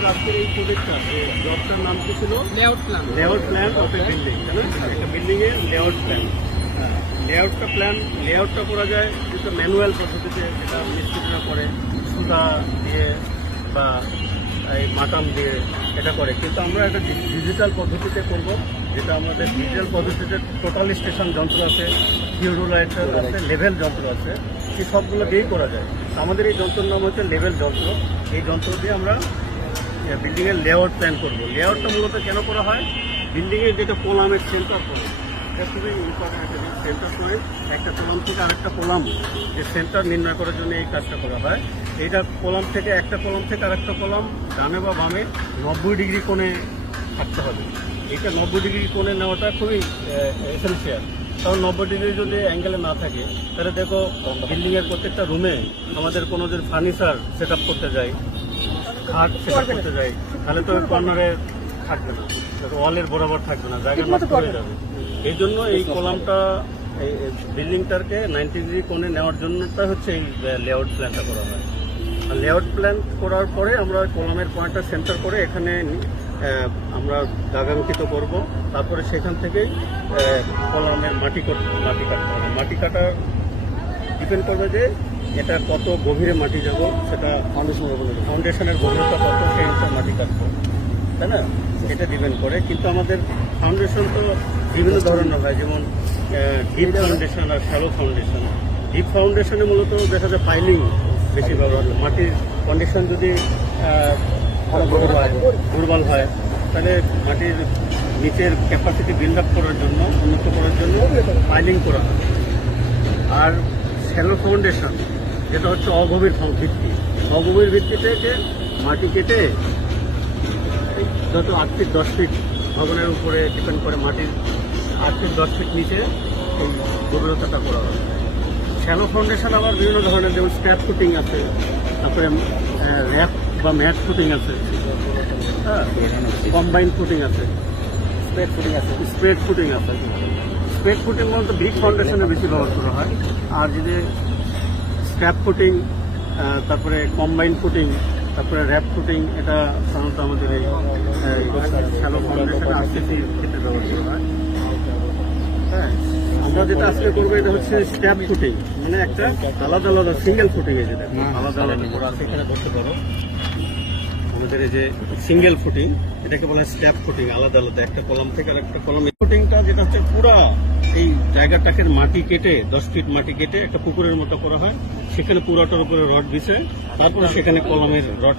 আমাদের আজকের এই প্রজেক্টটা জবটার নাম কি ছিল? Layout plan of A building. একটা বিল্ডিং এর লেআউট প্ল্যান। লেআউটটা করা যায় যেটা ম্যানুয়াল পদ্ধতিতে, যেটা মিস্ত্রিরা করে সুতা দিয়ে বা এই মাটাম দিয়ে এটা করে, কিন্তু আমরা একটা ডিজিটাল পদ্ধতিতে করব, যেটা আমাদের ডিজিটাল পদ্ধতিতে টোটাল স্টেশন যন্ত্র আছে, থিওরোলাইটার আছে, লেভেল যন্ত্র আছে, এই সবগুলো দিয়েই করা যায়। আমাদের এই যন্ত্রের নাম হচ্ছে লেভেল যন্ত্র। এই যন্ত্র দিয়ে আমরা বিল্ডিংয়ের লেআউট প্ল্যান করব। লেআউটটা মূলত কেন করা হয়? বিল্ডিংয়ের যেটা কোলামের সেন্টার করে, এটা খুবই ইম্পর্টেন্ট একটা জিনিস। সেন্টার করে একটা কোলাম থেকে আরেকটা কোলাম যে সেন্টার নির্ণয় করার জন্য এই কাজটা করা হয়। এইটা কোলাম থেকে একটা কোলাম থেকে আরেকটা কোলাম ডানে বা বামে 90 ডিগ্রি কোণে থাকতে হবে। এইটা 90 ডিগ্রি কোণে নেওয়াটা খুবই এসেনশিয়াল। কারণ 90 ডিগ্রি যদি অ্যাঙ্গেলে না থাকে, তাহলে দেখো বিল্ডিংয়ের প্রত্যেকটা রুমে আমাদের কোনো যদি ফার্নিচার সেট আপ করতে যাই, খাট সেট আপ করতে যাই, তাহলে তো কর্নারে থাকবে না, ওয়ালের বরাবর থাকবে না, জায়গা নষ্ট হয়ে যাবে। এই জন্য এই কলামটা এই বিল্ডিংটাকে 90 ডিগ্রি কোণে নেওয়ার জন্যটা হচ্ছে এই লেআউট প্ল্যানটা করা হয়। আর লেআউট প্ল্যান করার পরে আমরা কলামের পয়েন্টটা সেন্টার করে এখানে আমরা দাগাঙ্কিত করব। তারপরে সেখান থেকে কলামের মাটি কাটতে হবে। মাটি কাটা ডিপেন্ড করবে যে এটা কত গভীরে মাটি যাব, সেটা ফাউন্ডেশনের গভীরতা কত, সেই অনুসারে মাটি কাটবো, তাই না? এটা ডিপেন্ড করে। কিন্তু আমাদের ফাউন্ডেশন তো বিভিন্ন ধরনের হয়, যেমন ডিপ ফাউন্ডেশন আর শ্যালো ফাউন্ডেশন। ডিপ ফাউন্ডেশনে মূলত দেখা যায় পাইলিং বেশি ব্যবহার হয়। মাটির কন্ডিশন যদি দুর্বল হয়, তাহলে মাটির নিচের ক্যাপাসিটি বিল্ড আপ করার জন্য, উন্নত করার জন্য পাইলিং করা হয়। আর শ্যালো ফাউন্ডেশন যেটা হচ্ছে অগভীর ভিত্তি। অগভীর ভিত্তিতে যে মাটি কেটে যত 8 ফিট 10 ফিট ভবনের উপরে ডিপেন্ড করে, মাটির 8 ফিট 10 ফিট নিচে এই গভীরতাটা করা হয়। শ্যালো ফাউন্ডেশন আবার বিভিন্ন ধরনের, যেমন স্ট্যাপ ফুটিং আছে, তারপরে র্যাপ বা ম্যাট ফুটিং আছে, হ্যাঁ, কম্বাইন ফুটিং আছে, স্প্রেড ফুটিং আছে। স্প্রেড ফুটিং বলতে ব্রিক ফাউন্ডেশনে বেশি ব্যবহার করা হয়। আর যদি স্ট্যাপ ফুটিং, তারপরে কম্বাইন ফুটিং, তারপরে র্যাপ ফুটিং, এটা সাধারণত আমাদের এই শ্যালো ফাউন্ডেশনে আরসিসির ক্ষেত্রে ব্যবহার করা হয়। হ্যাঁ, আমরা যেটা আজকে করবো এটা হচ্ছে স্ট্যাপ ফুটিং, মানে একটা আলাদা আলাদা সিঙ্গেল ফুটিং, এই যেটা আলাদা আলাদা করা আছে এখানে ধরতে পারো। আমাদের এই যে সিঙ্গেল ফুটিং, এটাকে বলা হয় স্ট্যাপ ফুটিং, আলাদা আলাদা একটা কলাম থেকে আর একটা কলাম। ফুটিংটা যেটা হচ্ছে পুরা এই জায়গাটাকে মাটি কেটে 10 ফিট মাটি কেটে একটা পুকুরের মতো করা হয়, সেখানে পুরাটার উপরে রড দিছে, তারপরে সেখানে কলামের রড